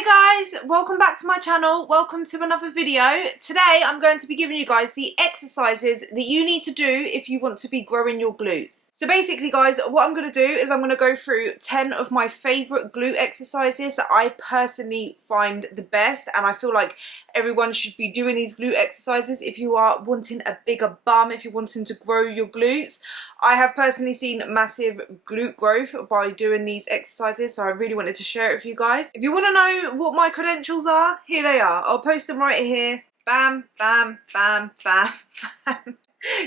Hey guys, welcome back to my channel. Welcome to another video. Today I'm going to be giving you guys the exercises that you need to do if you want to be growing your glutes. So basically guys, what I'm going to do is I'm going to go through 10 of my favourite glute exercises that I personally find the best, and I feel like everyone should be doing these glute exercises if you are wanting a bigger bum, if you're wanting to grow your glutes. I have personally seen massive glute growth by doing these exercises, so I really wanted to share it with you guys. If you want to know what my credentials are, here they are. I'll post them right here. Bam, bam, bam, bam, bam.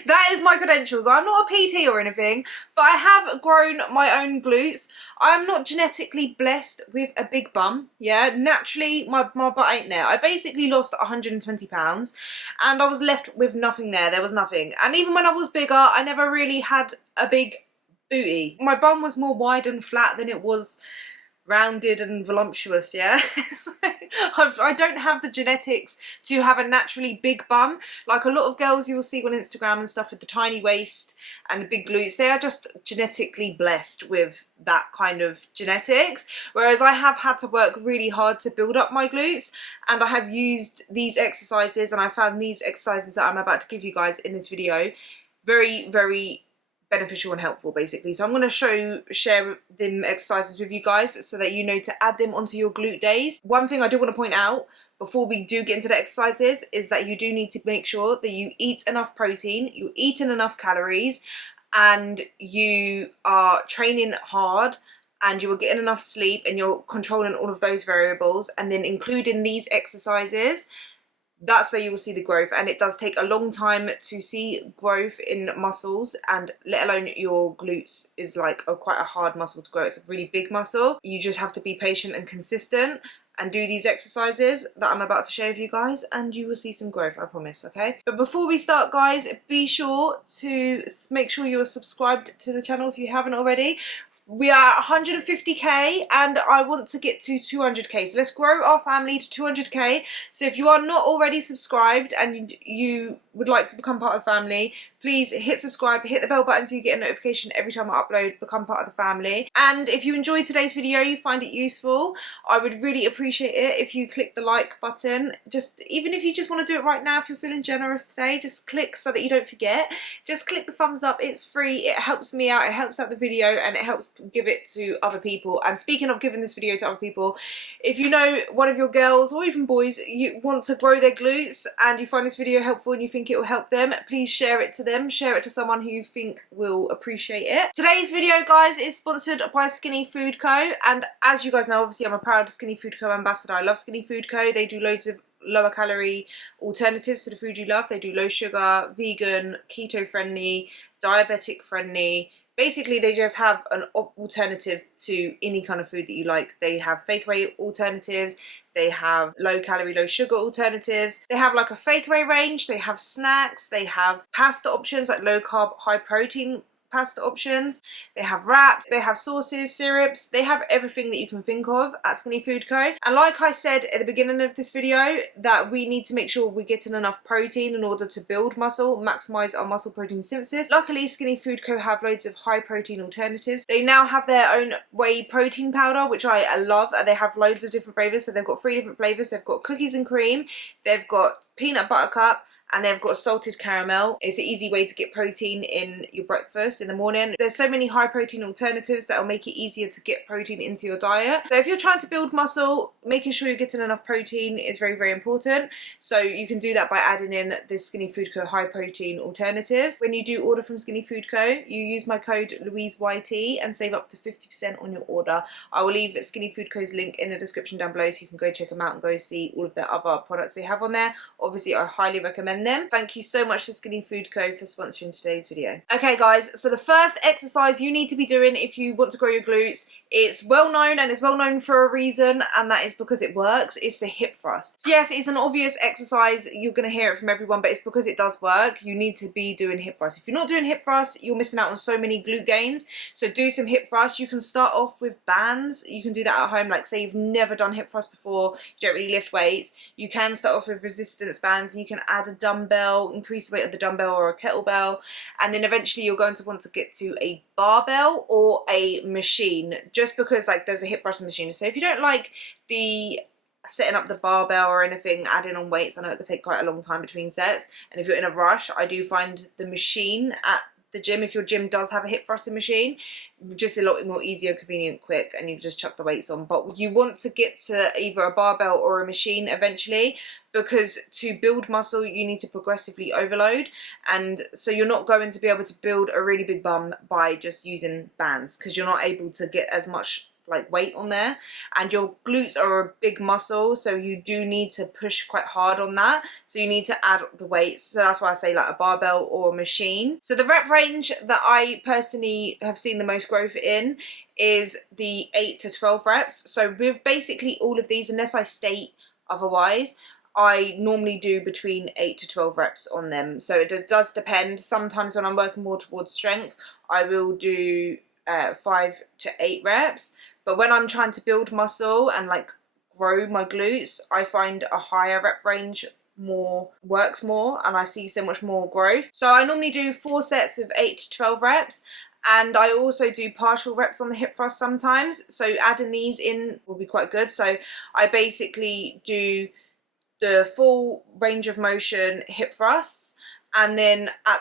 That is my credentials. I'm not a PT or anything, but I have grown my own glutes. I'm not genetically blessed with a big bum. Yeah, naturally my butt ain't there. I basically lost 120 pounds and I was left with nothing there. There was nothing. And even when I was bigger, I never really had a big booty. My bum was more wide and flat than it was rounded and voluptuous, yeah. So I don't have the genetics to have a naturally big bum. Like a lot of girls you will see on Instagram and stuff with the tiny waist and the big glutes, they are just genetically blessed with that kind of genetics, whereas I have had to work really hard to build up my glutes, and I have used these exercises, and I found these exercises that I'm about to give you guys in this video very, very beneficial and helpful basically. So I'm going to share them exercises with you guys so that you know to add them onto your glute days. One thing I do want to point out before we do get into the exercises is that you do need to make sure that you eat enough protein, you're eating enough calories, and you are training hard, and you are getting enough sleep, and you're controlling all of those variables, and then including these exercises. That's where you will see the growth, and it does take a long time to see growth in muscles, and let alone your glutes is like quite a hard muscle to grow. It's a really big muscle. You just have to be patient and consistent and do these exercises that I'm about to share with you guys, and you will see some growth, I promise, okay? But before we start guys, be sure to make sure you're subscribed to the channel if you haven't already. We are 150k and I want to get to 200k, so let's grow our family to 200k. So if you are not already subscribed and you would like to become part of the family, please hit subscribe, hit the bell button so you get a notification every time I upload, become part of the family. And if you enjoyed today's video, you find it useful, I would really appreciate it if you click the like button. Just even if you just want to do it right now, if you're feeling generous today, just click so that you don't forget. Just click the thumbs up, it's free, it helps me out, it helps out the video, and it helps give it to other people. And speaking of giving this video to other people, if you know one of your girls or even boys you want to grow their glutes and you find this video helpful and you think it will help them, please share it to them. Share it to someone who you think will appreciate it. Today's video guys is sponsored by Skinny Food Co, and as you guys know, obviously I'm a proud Skinny Food Co ambassador. I love Skinny Food Co. They do loads of lower calorie alternatives to the food you love. They do low sugar, vegan, keto friendly, diabetic friendly. Basically they just have an alternative to any kind of food that you like. They have fake away alternatives, they have low calorie, low sugar alternatives, they have like a fake away range, they have snacks, they have pasta options like low carb, high protein pasta options, they have wraps, they have sauces, syrups, they have everything that you can think of at Skinny Food Co. And like I said at the beginning of this video, that we need to make sure we're getting enough protein in order to build muscle, maximize our muscle protein synthesis. Luckily Skinny Food Co have loads of high protein alternatives. They now have their own whey protein powder, which I love, and they have loads of different flavors. So they've got 3 different flavors. They've got cookies and cream, they've got peanut butter cup, and they've got salted caramel. It's an easy way to get protein in your breakfast in the morning. There's so many high protein alternatives that will make it easier to get protein into your diet. So if you're trying to build muscle, making sure you're getting enough protein is very, very important. So you can do that by adding in the Skinny Food Co high protein alternatives. When you do order from Skinny Food Co, you use my code LOUISEYT and save up to 50% on your order. I will leave Skinny Food Co's link in the description down below so you can go check them out and go see all of their other products they have on there. Obviously I highly recommend them. Thank you so much to Skinny Food Co for sponsoring today's video. Okay guys, so the first exercise you need to be doing if you want to grow your glutes, it's well known, and it's well known for a reason, and that is because it works. It's the hip thrust. So yes, it's an obvious exercise, you're going to hear it from everyone, but it's because it does work. You need to be doing hip thrust. If you're not doing hip thrust, you're missing out on so many glute gains. So do some hip thrust. You can start off with bands. You can do that at home. Like say you've never done hip thrust before, you don't really lift weights, you can start off with resistance bands, and you can add a dumbbell, increase the weight of the dumbbell or a kettlebell, and then eventually you're going to want to get to a barbell or a machine, just because like there's a hip thrust machine. So if you don't like the setting up the barbell or anything, adding on weights, I know it could take quite a long time between sets, and if you're in a rush, I do find the machine at the gym, if your gym does have a hip thrusting machine, just a lot more easier, convenient, quick, and you just chuck the weights on. But you want to get to either a barbell or a machine eventually, because to build muscle you need to progressively overload, and so you're not going to be able to build a really big bum by just using bands, because you're not able to get as much like weight on there, and your glutes are a big muscle, so you do need to push quite hard on that, so you need to add the weights. So that's why I say like a barbell or a machine. So the rep range that I personally have seen the most growth in is the 8 to 12 reps. So with basically all of these, unless I state otherwise, I normally do between 8 to 12 reps on them. So it does depend. Sometimes when I'm working more towards strength, I will do 5 to 8 reps, but when I'm trying to build muscle and like grow my glutes, I find a higher rep range works more, and I see so much more growth. So I normally do 4 sets of 8 to 12 reps, and I also do partial reps on the hip thrust sometimes, so adding these in will be quite good. So I basically do the full range of motion hip thrusts, and then at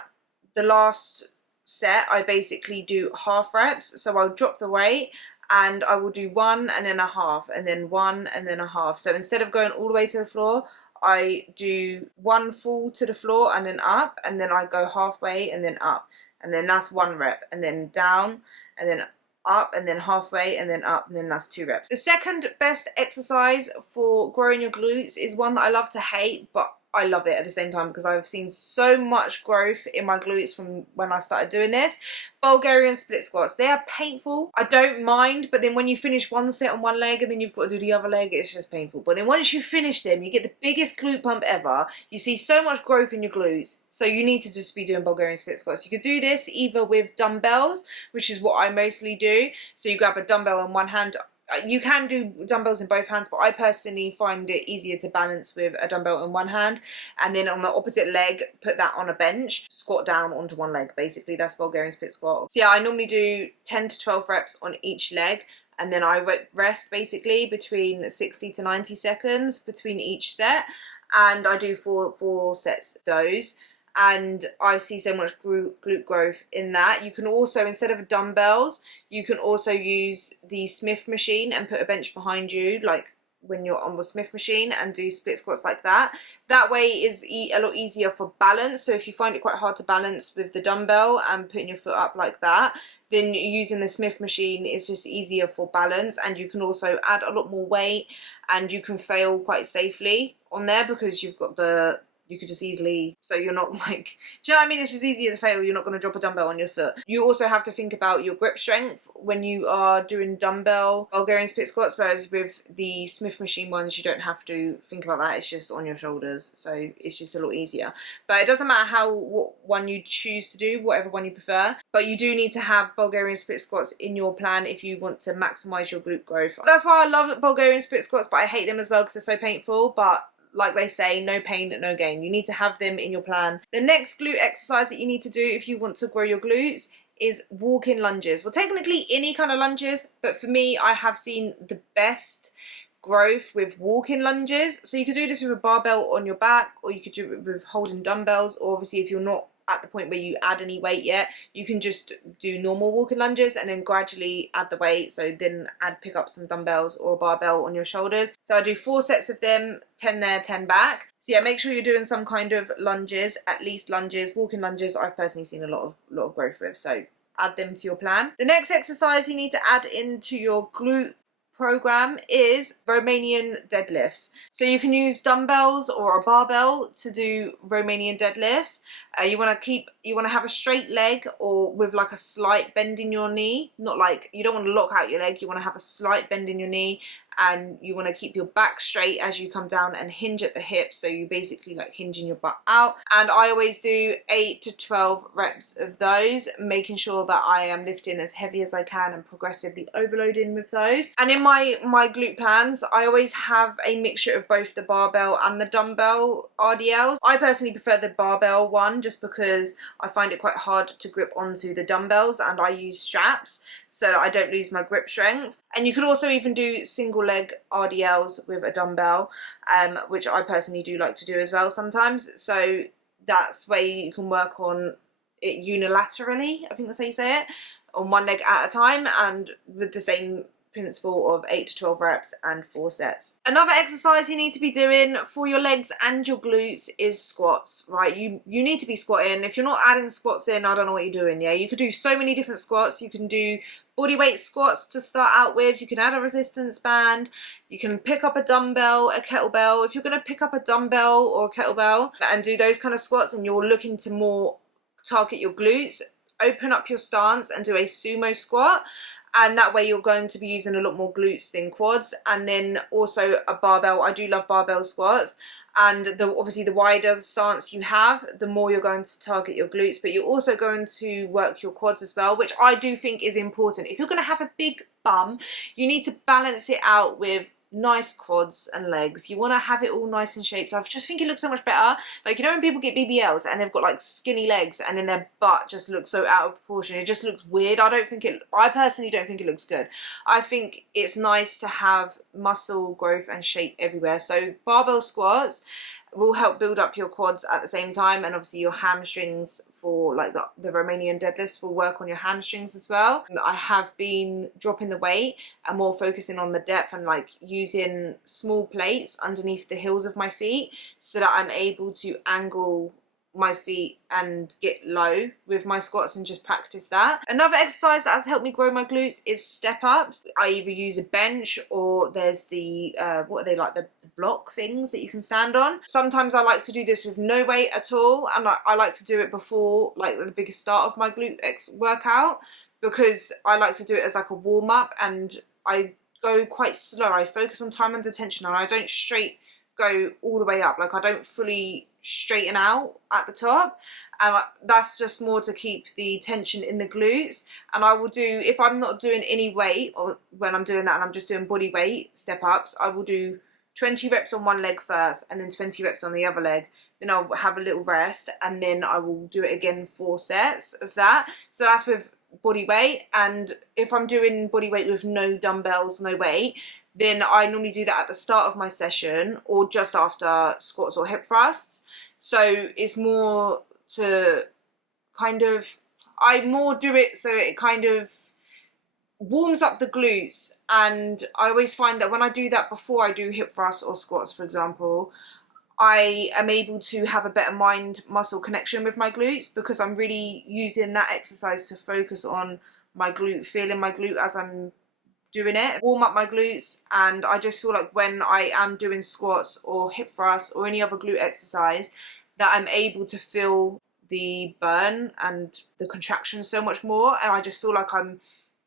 the last set I basically do half reps. So I'll drop the weight and I will do 1 and then a half, and then 1 and then a half. So instead of going all the way to the floor, I do 1 full to the floor and then up, and then I go halfway and then up, and then that's 1 rep, and then down and then up, and then halfway and then up, and then that's 2 reps. The second best exercise for growing your glutes is one that I love to hate, but I love it at the same time because I've seen so much growth in my glutes from when I started doing this. Bulgarian split squats. They are painful. I don't mind, but then when you finish one set on one leg and then you've got to do the other leg, it's just painful. But then once you finish them, you get the biggest glute pump ever. You see so much growth in your glutes. So you need to just be doing Bulgarian split squats. You could do this either with dumbbells, which is what I mostly do. So you grab a dumbbell in one hand. You can do dumbbells in both hands, but I personally find it easier to balance with a dumbbell in one hand, and then on the opposite leg put that on a bench, squat down onto one leg. Basically that's Bulgarian split squat. So yeah, I normally do 10 to 12 reps on each leg, and then I rest basically between 60 to 90 seconds between each set, and I do four sets of those. And I see so much glute growth in that. You can also, instead of dumbbells, you can also use the Smith machine and put a bench behind you, like when you're on the Smith machine, and do split squats like that. That way is a lot easier for balance. So if you find it quite hard to balance with the dumbbell and putting your foot up like that, then using the Smith machine is just easier for balance, and you can also add a lot more weight, and you can fail quite safely on there because you've got you could just easily, so you're not like, do you know what I mean? It's just easier to fail. You're not going to drop a dumbbell on your foot. You also have to think about your grip strength when you are doing dumbbell Bulgarian split squats, whereas with the Smith machine ones, you don't have to think about that. It's just on your shoulders. So it's just a lot easier. But it doesn't matter what one you choose to do, whatever one you prefer. But you do need to have Bulgarian split squats in your plan if you want to maximize your glute growth. That's why I love Bulgarian split squats, but I hate them as well because they're so painful. But like they say, no pain, no gain. You need to have them in your plan. The next glute exercise that you need to do if you want to grow your glutes is walking lunges. Well, technically any kind of lunges, but for me, I have seen the best growth with walking lunges. So you could do this with a barbell on your back, or you could do it with holding dumbbells, or obviously if you're not at the point where you add any weight yet, you can just do normal walking lunges and then gradually add the weight. So then pick up some dumbbells or a barbell on your shoulders. So I do 4 sets of them, 10 there, 10 back. So yeah, make sure you're doing some kind of lunges, at least lunges. Walking lunges I've personally seen a lot of growth with, so add them to your plan. The next exercise you need to add into your glute program is Romanian deadlifts. So you can use dumbbells or a barbell to do Romanian deadlifts. You want to have a straight leg, or with like a slight bend in your knee. Not like, you don't want to lock out your leg, you want to have a slight bend in your knee, and you want to keep your back straight as you come down and hinge at the hips, so you basically like hinging your butt out. And I always do 8 to 12 reps of those, making sure that I am lifting as heavy as I can and progressively overloading with those. And in my glute plans, I always have a mixture of both the barbell and the dumbbell RDLs. I personally prefer the barbell one just because I find it quite hard to grip onto the dumbbells, and I use straps so that I don't lose my grip strength. And you could also even do single single leg RDLs with a dumbbell, which I personally do like to do as well sometimes. So that's where you can work on it unilaterally, I think that's how you say it, on one leg at a time, and with the same principle of 8 to 12 reps and 4 sets. Another exercise you need to be doing for your legs and your glutes is squats, right? You need to be squatting. If you're not adding squats in, I don't know what you're doing. Yeah, you could do so many different squats. You can do body weight squats to start out with. You can add a resistance band. You can pick up a dumbbell, a kettlebell. If you're going to pick up a dumbbell or a kettlebell and do those kind of squats and you're looking to more target your glutes, open up your stance and do a sumo squat. And that way you're going to be using a lot more glutes than quads. And then also a barbell. I do love barbell squats. And obviously the wider the stance you have, the more you're going to target your glutes. But you're also going to work your quads as well, which I do think is important. If you're going to have a big bum, you need to balance it out with nice quads and legs. You want to have it all nice and shaped. I just think it looks so much better. Like, you know when people get BBLs and they've got like skinny legs and then their butt just looks so out of proportion, it just looks weird. I personally don't think it looks good. I think it's nice to have muscle growth and shape everywhere. So barbell squats will help build up your quads at the same time, and obviously your hamstrings for like the Romanian deadlifts will work on your hamstrings as well. I have been dropping the weight and more focusing on the depth and like using small plates underneath the heels of my feet so that I'm able to angle my feet and get low with my squats and just practice that. Another exercise that has helped me grow my glutes is step ups. I either use a bench or there's the what are they, like the block things that you can stand on. Sometimes I like to do this with no weight at all, and I like to do it before like the biggest start of my glute workout, because I like to do it as like a warm up, and I go quite slow. I focus on time under tension and I don't straight go all the way up. Like, I don't fully straighten out at the top, and that's just more to keep the tension in the glutes. And I will do, if I'm not doing any weight, or when I'm doing that and I'm just doing body weight step ups, I will do 20 reps on one leg first and then 20 reps on the other leg. Then I'll have a little rest and then I will do it again 4 sets of that. So that's with body weight. And if I'm doing body weight with no dumbbells, no weight, then I normally do that at the start of my session or just after squats or hip thrusts. So it's more to kind of, I more do it so it kind of warms up the glutes. And I always find that when I do that before I do hip thrusts or squats, for example, I am able to have a better mind muscle connection with my glutes, because I'm really using that exercise to focus on my glute, feeling my glute as I'm doing it, warm up my glutes. And I just feel like when I am doing squats or hip thrusts or any other glute exercise, that I'm able to feel the burn and the contraction so much more, and I just feel like I'm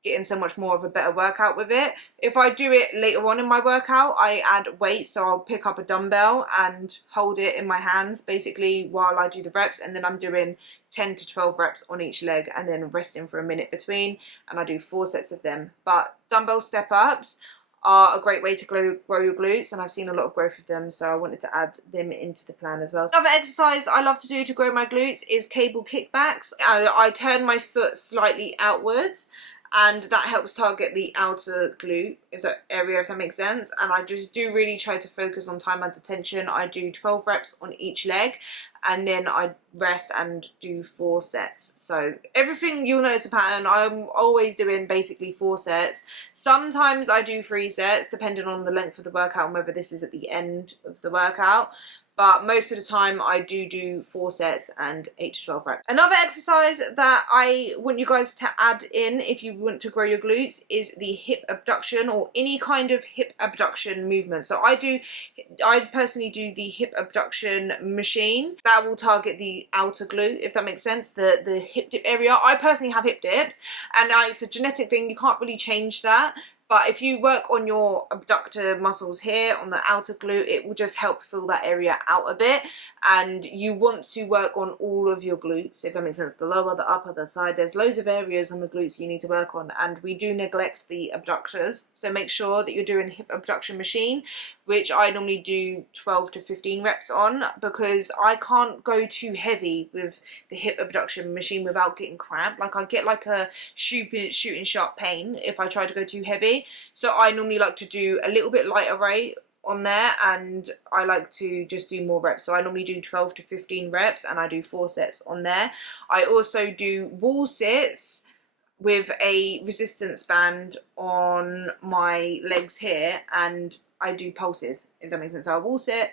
getting so much more of a better workout with it. If I do it later on in my workout, I add weight, so I'll pick up a dumbbell and hold it in my hands basically while I do the reps, and then I'm doing 10 to 12 reps on each leg and then resting for a minute between, and I do 4 sets of them. But dumbbell step ups are a great way to grow your glutes, and I've seen a lot of growth with them, so I wanted to add them into the plan as well. Another exercise I love to do to grow my glutes is cable kickbacks. I turn my foot slightly outwards, and that helps target the outer glute, if that makes sense. And I just do really try to focus on time under tension. I do 12 reps on each leg, and then I rest and do 4 sets. So everything, you'll notice a pattern. I'm always doing basically 4 sets. Sometimes I do 3 sets, depending on the length of the workout and whether this is at the end of the workout. But most of the time I do 4 sets and 8 to 12 reps. Another exercise that I want you guys to add in if you want to grow your glutes is the hip abduction, or any kind of hip abduction movement. So I personally do the hip abduction machine. That will target the outer glute, if that makes sense, the hip dip area. I personally have hip dips, and it's a genetic thing, you can't really change that. But if you work on your abductor muscles here on the outer glute, it will just help fill that area out a bit. And you want to work on all of your glutes, if that makes sense. The lower, the upper, the side. There's loads of areas on the glutes you need to work on, and we do neglect the abductors. So make sure that you're doing hip abduction machine, which I normally do 12 to 15 reps on, because I can't go too heavy with the hip abduction machine without getting cramped. Like, I get like a shooting sharp pain if I try to go too heavy. body. So I normally like to do a little bit lighter rate on there, and I like to just do more reps. So I normally do 12 to 15 reps and I do 4 sets on there. I also do wall sits with a resistance band on my legs here, and I do pulses, if that makes sense. So I wall sit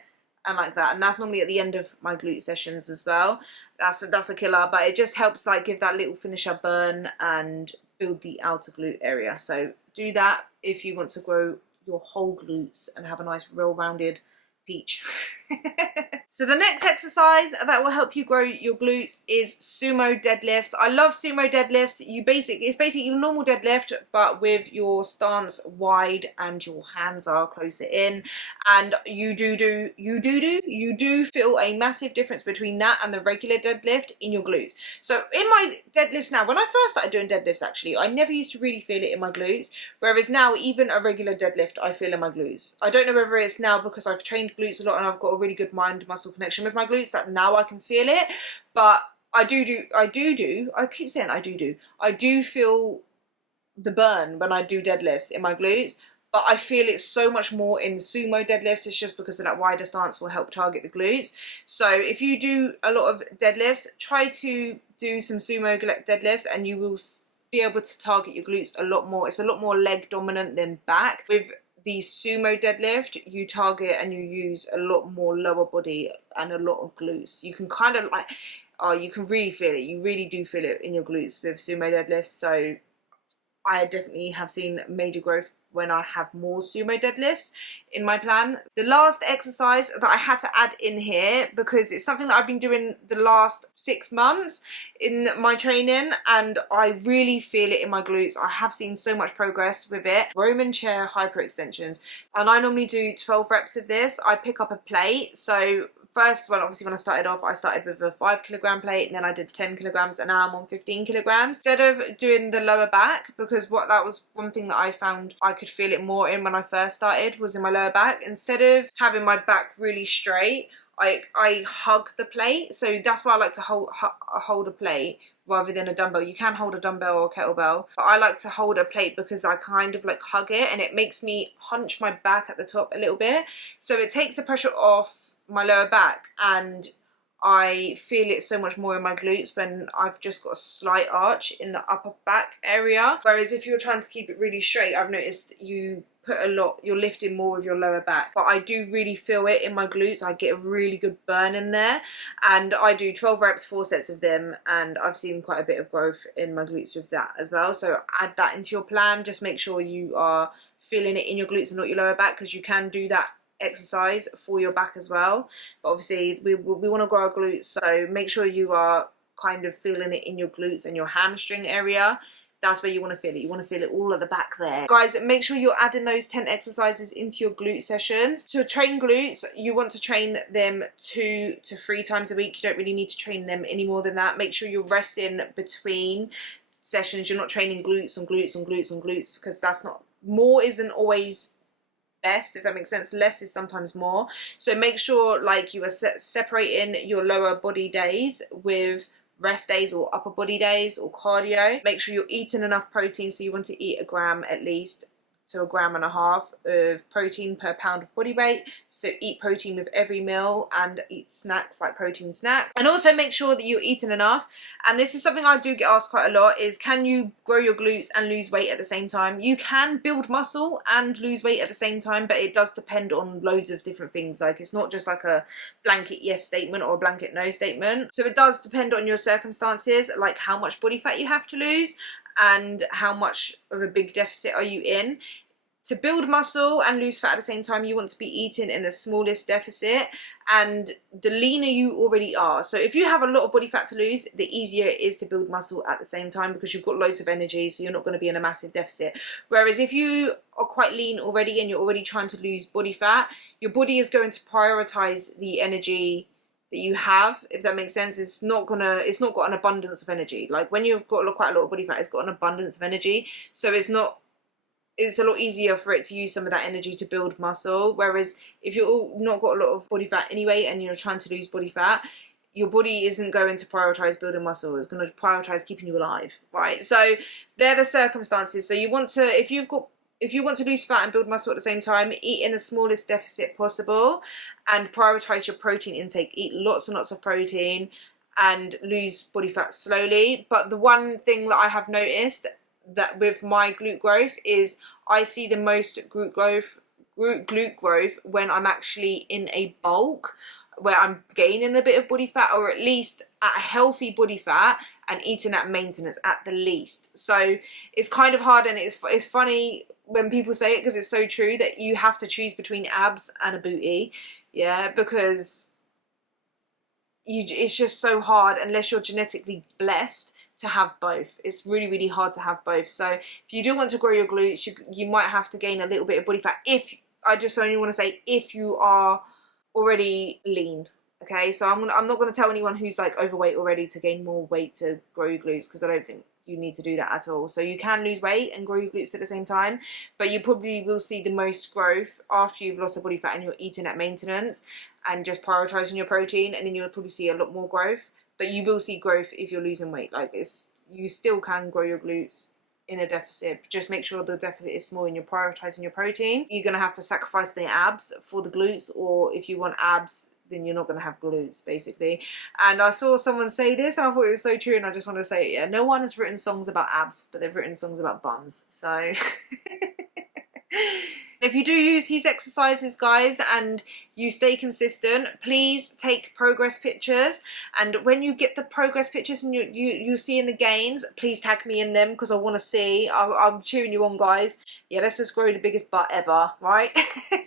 and like that, and that's normally at the end of my glute sessions as well. That's a killer, but it just helps like give that little finisher burn and build the outer glute area. So do that if you want to grow your whole glutes and have a nice well-rounded peach. So the next exercise that will help you grow your glutes is sumo deadlifts. I love sumo deadlifts. It's basically a normal deadlift, but with your stance wide and your hands are closer in, and you do feel a massive difference between that and the regular deadlift in your glutes. So in my deadlifts now, when I first started doing deadlifts, actually I never used to really feel it in my glutes, whereas now even a regular deadlift I feel in my glutes. I don't know whether it's now because I've trained glutes a lot and I've got a really good mind muscle connection with my glutes that now I can feel it, but I do feel the burn when I do deadlifts in my glutes, but I feel it so much more in sumo deadlifts. It's just because of that wider stance will help target the glutes. So if you do a lot of deadlifts, try to do some sumo deadlifts and you will be able to target your glutes a lot more. It's a lot more leg dominant than back. With the sumo deadlift, you target and you use a lot more lower body and a lot of glutes. You can kind of like, you can really feel it. You really do feel it in your glutes with sumo deadlifts. So I definitely have seen major growth when I have more sumo deadlifts in my plan. The last exercise that I had to add in here, because it's something that I've been doing the last 6 months in my training and I really feel it in my glutes. I have seen so much progress with it. Roman chair hyperextensions, and I normally do 12 reps of this. I pick up a plate. So first one, obviously when I started off, I started with a 5 kilogram plate and then I did 10 kilograms and now I'm on 15 kilograms. Instead of doing the lower back, because that was one thing that I found I could feel it more in when I first started, was in my lower back. Instead of having my back really straight, I hug the plate. So that's why I like to hold a plate rather than a dumbbell. You can hold a dumbbell or a kettlebell, but I like to hold a plate because I kind of like hug it and it makes me hunch my back at the top a little bit. So it takes the pressure off my lower back and I feel it so much more in my glutes when I've just got a slight arch in the upper back area. Whereas if you're trying to keep it really straight, I've noticed you're lifting more with your lower back. But I do really feel it in my glutes. I get a really good burn in there, and I do 12 reps, 4 sets of them, and I've seen quite a bit of growth in my glutes with that as well. So add that into your plan. Just make sure you are feeling it in your glutes and not your lower back, because you can do that exercise for your back as well. But obviously we want to grow our glutes, so make sure you are kind of feeling it in your glutes and your hamstring area. That's where you want to feel it. You want to feel it all at the back there. Guys, make sure you're adding those 10 exercises into your glute sessions. To train glutes, you want to train them 2 to 3 times a week. You don't really need to train them any more than that. Make sure you're resting between sessions. You're not training glutes and glutes and glutes and glutes, because that's not, more isn't always best, if that makes sense. Less is sometimes more. So make sure like you are separating your lower body days with rest days or upper body days or cardio. Make sure you're eating enough protein. So you want to eat a gram at least to 1.5 grams of protein per pound of body weight. So eat protein with every meal and eat snacks like protein snacks. And also make sure that you're eating enough. And this is something I do get asked quite a lot, is can you grow your glutes and lose weight at the same time? You can build muscle and lose weight at the same time, but it does depend on loads of different things. Like, it's not just like a blanket yes statement or a blanket no statement. So it does depend on your circumstances, like how much body fat you have to lose and how much of a big deficit are you in. To build muscle and lose fat at the same time, you want to be eating in the smallest deficit and the leaner you already are. So if you have a lot of body fat to lose, the easier it is to build muscle at the same time, because you've got loads of energy, so you're not going to be in a massive deficit. Whereas if you are quite lean already and you're already trying to lose body fat, your body is going to prioritize the energy that you have, if that makes sense. It's not got an abundance of energy. Like when you've got quite a lot of body fat, it's got an abundance of energy. So it's a lot easier for it to use some of that energy to build muscle. Whereas if you're not got a lot of body fat anyway and you're trying to lose body fat, your body isn't going to prioritize building muscle. It's going to prioritize keeping you alive, right? So they're the circumstances. So you want to, if if you want to lose fat and build muscle at the same time, eat in the smallest deficit possible and prioritize your protein intake. Eat lots and lots of protein and lose body fat slowly. But the one thing that I have noticed that with my glute growth is I see the most glute growth when I'm actually in a bulk, where I'm gaining a bit of body fat, or at least at a healthy body fat, and eating at maintenance at the least. So it's kind of hard, and it's funny when people say it, because it's so true, that you have to choose between abs and a booty, yeah, because it's just so hard unless you're genetically blessed to have both. It's really, really hard to have both. So if you do want to grow your glutes, you might have to gain a little bit of body fat. If I just only want to say if you are already lean, okay? So I'm not going to tell anyone who's like overweight already to gain more weight to grow your glutes, because I don't think you need to do that at all. So you can lose weight and grow your glutes at the same time, but you probably will see the most growth after you've lost the body fat and you're eating at maintenance and just prioritizing your protein, and then you'll probably see a lot more growth. But you will see growth if you're losing weight. Like this, you still can grow your glutes in a deficit. Just make sure the deficit is small and you're prioritizing your protein. You're going to have to sacrifice the abs for the glutes, or if you want abs, then you're not going to have glutes, basically. And I saw someone say this and I thought it was so true, and I just want to say it. Yeah, no one has written songs about abs, but they've written songs about bums. So if you do use these exercises, guys, and you stay consistent, please take progress pictures. And when you get the progress pictures and you're seeing the gains, please tag me in them, because I want to see. I'm cheering you on, guys. Yeah, let's just grow the biggest butt ever, right?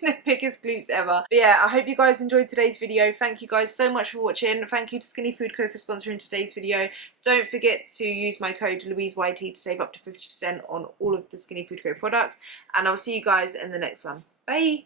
The biggest glutes ever. But yeah, I hope you guys enjoyed today's video. Thank you guys so much for watching. Thank you to Skinny Food Co for sponsoring today's video. Don't forget to use my code LOUISEYT to save up to 50% on all of the Skinny Food Co products. And I'll see you guys in the next one. Bye!